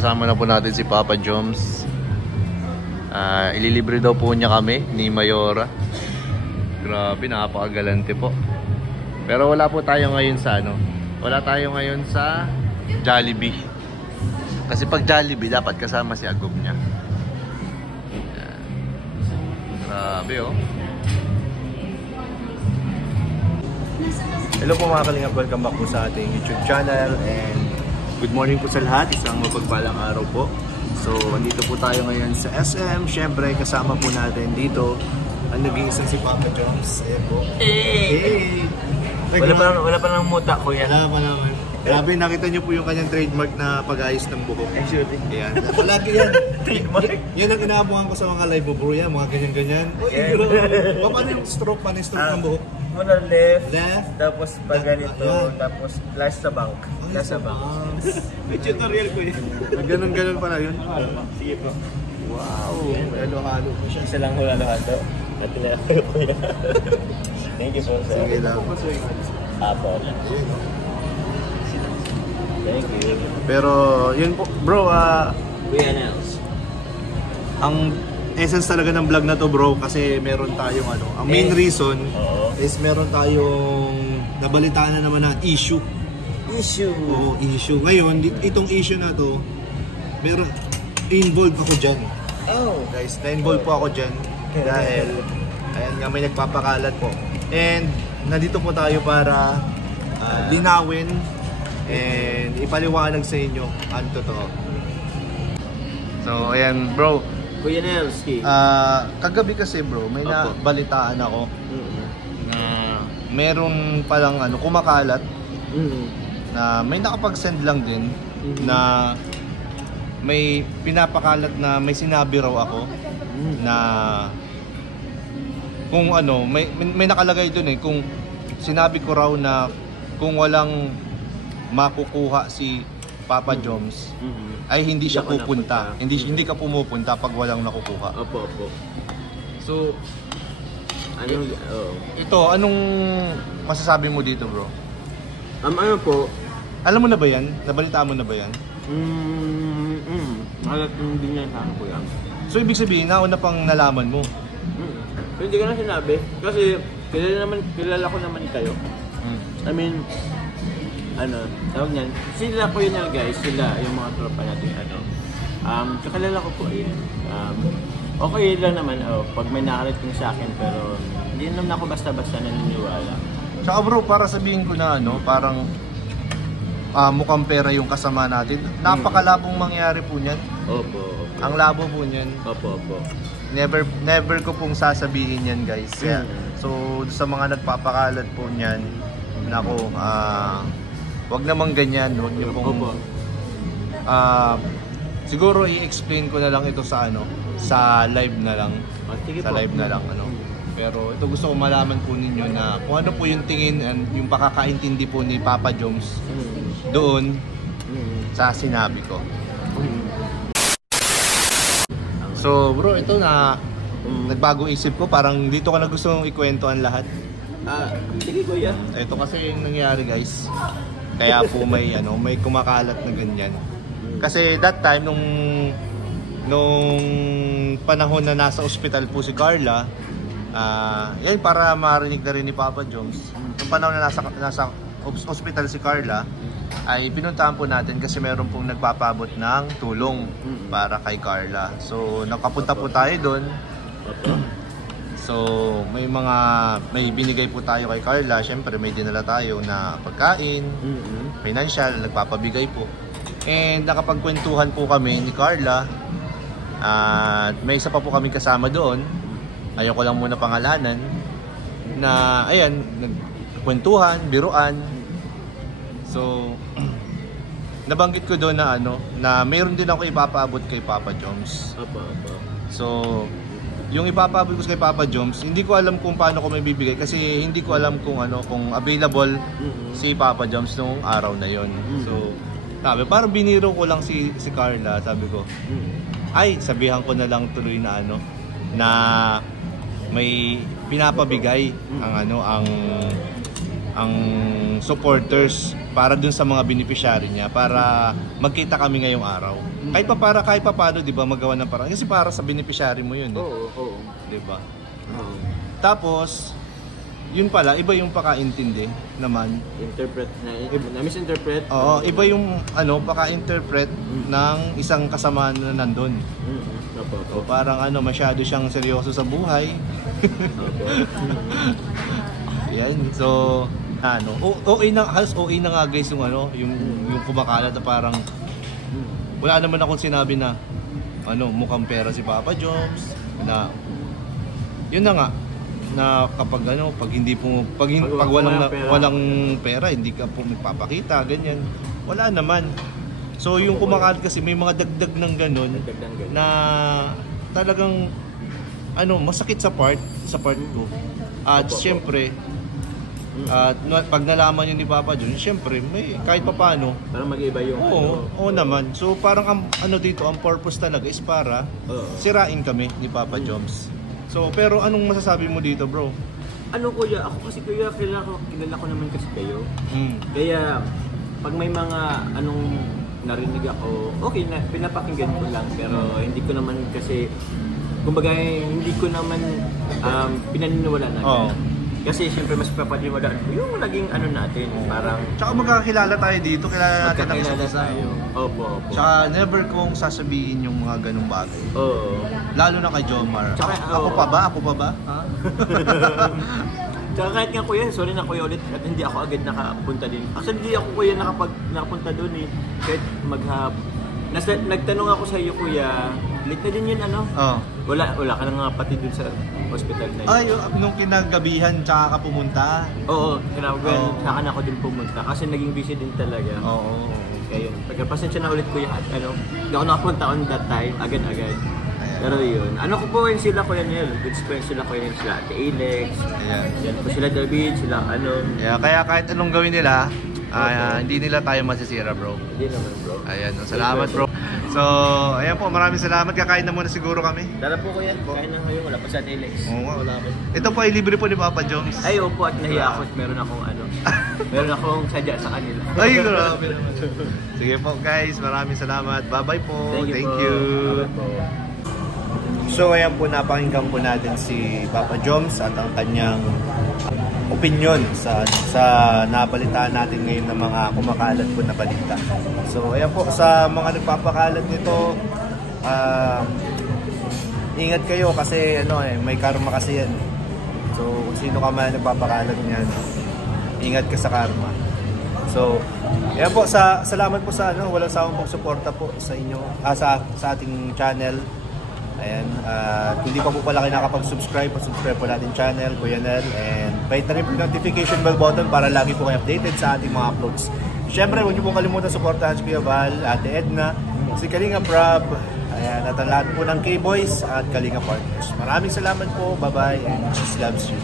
kasama na po natin si Papa Joms. Ililibre daw po niya kami ni Mayora. Grabe, napakagalante po. Pero wala po tayo ngayon sa wala tayo ngayon sa Jollibee. Kasi pag Jollibee, dapat kasama si Agob niya. Yan. Grabe oh. Hello po mga kalingap, welcome back po sa ating YouTube channel. And good morning po sa lahat, isang mapagpalang araw po. So, andito po tayo ngayon sa SM. Siyempre, kasama po natin dito ang nag-iisang si Papa Joms. Ayan po. Hey! Wala pa lang muta, kuya. Wala pa naman. Grabe, nakita niyo po yung kanyang trademark na pag-ayos ng buhok. Sure. Ayan. Palagi yan. Trademark. Yan ang inaabangan ko sa mga live mo, bro. Yan, mga ganyan-ganyan. Yeah. Paano yung stroke? Paano yung stroke ng buhok? Muna left, tapos pag ganito, Ayan. tapos last sa bank. Last sa bank. May tutorial ko yun. Ganun-ganun pala yun. Sige po. Wow. Halo-halo po siya. Isa lang halo-halo. Natinakay ko yan. Thank you po, sir. Sige lang. Apo. Thank you. Pero, yun po, bro, Kuya Nels. ang essence talaga ng vlog na to, bro, kasi meron tayong ang main reason is meron tayong nabalitaan na naman na issue. Oo, issue. Ngayon, itong issue na to, meron, involved ako dyan. Oh. Guys, na-involved po ako dyan dahil, ayan nga, may nagpapakalat po. And, nandito po tayo para linawin and ipaliwanag sa inyo ang totoo. So, ayan, bro. Kuya Nels. Kagabi kasi, bro, may nabalitaan ako na meron palang kumakalat na may nakapag-send lang din na may pinapakalat na may sinabi raw ako na kung may nakalagay dun kung sinabi ko raw na kung walang makukuha si Papa Joms ay hindi siya pupunta. Hindi ka pumupunta pag walang nakukuha. Opo. So, ito, anong masasabi mo dito, bro? ano po? Alam mo na ba yan? Nabalitaan mo na ba yan? Halat hindi niya sa akin, kuya. So, ibig sabihin, nauna pang nalaman mo? Hindi ko na sinabi. Kasi, kilala ko naman kayo. I mean, tawag niyan. Sila po yun guys. Sila, yung mga tropa natin, kakilala ko po yun. Okay lang naman, pag may nakarating sa akin, pero hindi naman ako basta-basta naniniwala. Tsaka bro, para sabihin ko na parang mukhang pera yung kasama natin. Napakalabong mangyari po niyan. Opo. Ang labo po niyan. Opo. Never ko pong sasabihin yan, guys. Yeah. So, sa mga nagpapakalat po niyan, nako, wag namang ganyan. Wag niyo pong siguro i-explain ko na lang ito sa sa live na lang. Sige sa po. live na lang Pero ito gusto ko malaman po ninyo na kung ano po yung tingin and yung pakakaintindi po ni Papa Joms doon sa sinabi ko. So bro, ito na nagbago isip ko, parang dito ko na gusto mong ikwento ang lahat. Sige kuya. Ito kasi yung nangyari, guys. Kaya po may may kumakalat na ganyan. Kasi that time nung panahon na nasa ospital po si Carla, yan para marinig na rin ni Papa Joms. Nung panahon na nasa ospital si Carla, ay pinuntahan po natin kasi meron pong nagpapabot ng tulong para kay Carla. So nakapunta po tayo doon. So may binigay po tayo kay Carla. Syempre may dinala tayo na pagkain, financial, nagpapabigay po. And nakapagkwentuhan po kami ni Carla. At may isa pa po kami kasama doon. Ayoko lang muna pangalanan. Na ayan, nagkwentuhan, biruan. So nabanggit ko doon na na mayroon din ako ipapaabot kay Papa Joms. So yung ipapaabot ko kay Papa Joms, hindi ko alam kung paano ko may bibigay kasi hindi ko alam kung kung available si Papa Joms nung araw na yon. So sabi, parang biniro ko lang si Carla, sabi ko. Ay, sabihan ko na lang tuloy na na may pinapabigay ang ang supporters para dun sa mga beneficiary niya para magkita kami ngayong araw. Kahit pa paano, 'di ba, magawa ng parang kasi para sa beneficiary mo 'yun. Oo. 'Di ba? Oo. Tapos yun pala, iba yung paka-intindi naman. Interpret na misinterpret. Oo, iba yung paka-interpret ng isang kasama na nandun. O parang masyado siyang seryoso sa buhay. Yan. So, halos OA na nga guys yung yung kumakalat na parang wala naman akong sinabi na mukhang pera si Papa Joms na yun na nga na kapag pag walang pera hindi ka po magpapakita ganyan. Wala naman. So yung kumakalat kasi may mga dagdag ng ganun na talagang masakit sa part ko. At siyempre pag nalaman yun ni Papa John, siyempre may kahit papaano parang mag-iba yung oo naman. So parang dito ang purpose talaga is para sirain kami ni Papa Joms. So pero anong masasabi mo dito, bro? Kuya, ako kasi kuya kilala ko naman kasi kayo. Kaya pag may mga narinig ako, okay na pinapakinggan ko lang pero hindi ko naman kasi kumbaga hindi ko naman pinaniniwalaan na. Kasi siyempre mas papaniwalaan ko yung naging natin, parang tsaka magkakilala tayo dito, kilala natin ang isa't isa. Opo. Tsaka never kong sasabihin yung mga ganung bagay. Oo. Lalo na kay Jomar. Tsaka, ako pa ba? Ha? Tsaka kahit nga kuya, sorry na kuya ulit at hindi ako agad nakapunta din. Actually hindi ako kuya nakapunta doon eh. Kahit nagtanong ako sa iyo kuya, late na din yun Wala ka na nga pati dun sa hospital na yun. Ay, nung kinagabihan tsaka ka pumunta? Oo, kinagabihan tsaka na ako din pumunta kasi naging busy din talaga. Oo. Kaya yun, pagkapasensya na ulit kuya at hindi ako nakapunta on that time, agad-agad. Pero yun, ko po yun sila kuya Nel, good friends sila kuya Nel, sila Ate Alex, yan po sila David, sila Yeah, kaya kahit anong gawin nila, hindi nila tayo masisira, bro. Hindi naman, bro. Ayan, salamat, bro. So, ayan po, maraming salamat. Kakain na muna siguro kami. Dara po kuya, kain na kayo, wala pa sa Ate Alex. Oo nga, wala pa. Ito po ay libre po ni Papa Joms. Ay, opo, at nahiya ako at meron akong sadya sa kanila. Ay, grabe naman. Sige po guys, maraming salamat. Bye-bye po. Thank you. So ayan po, napakinggan po natin si Papa Joms at ang kanyang opinion sa nabalitaan natin ngayon ng mga kumakalat po na balita. So ayan po, sa mga nagpapakalat nito, ingat kayo kasi may karma kasi yan. So kung sino ka man nagpapakalat niyan, ingat ka sa karma. So ayan po, salamat po sa walang sawang pagsuporta po sa inyo, sa ating channel. Ayan, kung di pa po pala kayo nakapag-subscribe, subscribe po natin channel, Kuya Nel, and bahit na rin po notification bell button para lagi po kayo updated sa ating mga uploads. Siyempre, huwag niyo pong kalimutan supportahan si Kuya Val, Ate Edna, si Kalinga Prab, ayan, at ang lahat po ng K-Boys at Kalinga Partners. Maraming salamat po, bye-bye, and Jesus loves you.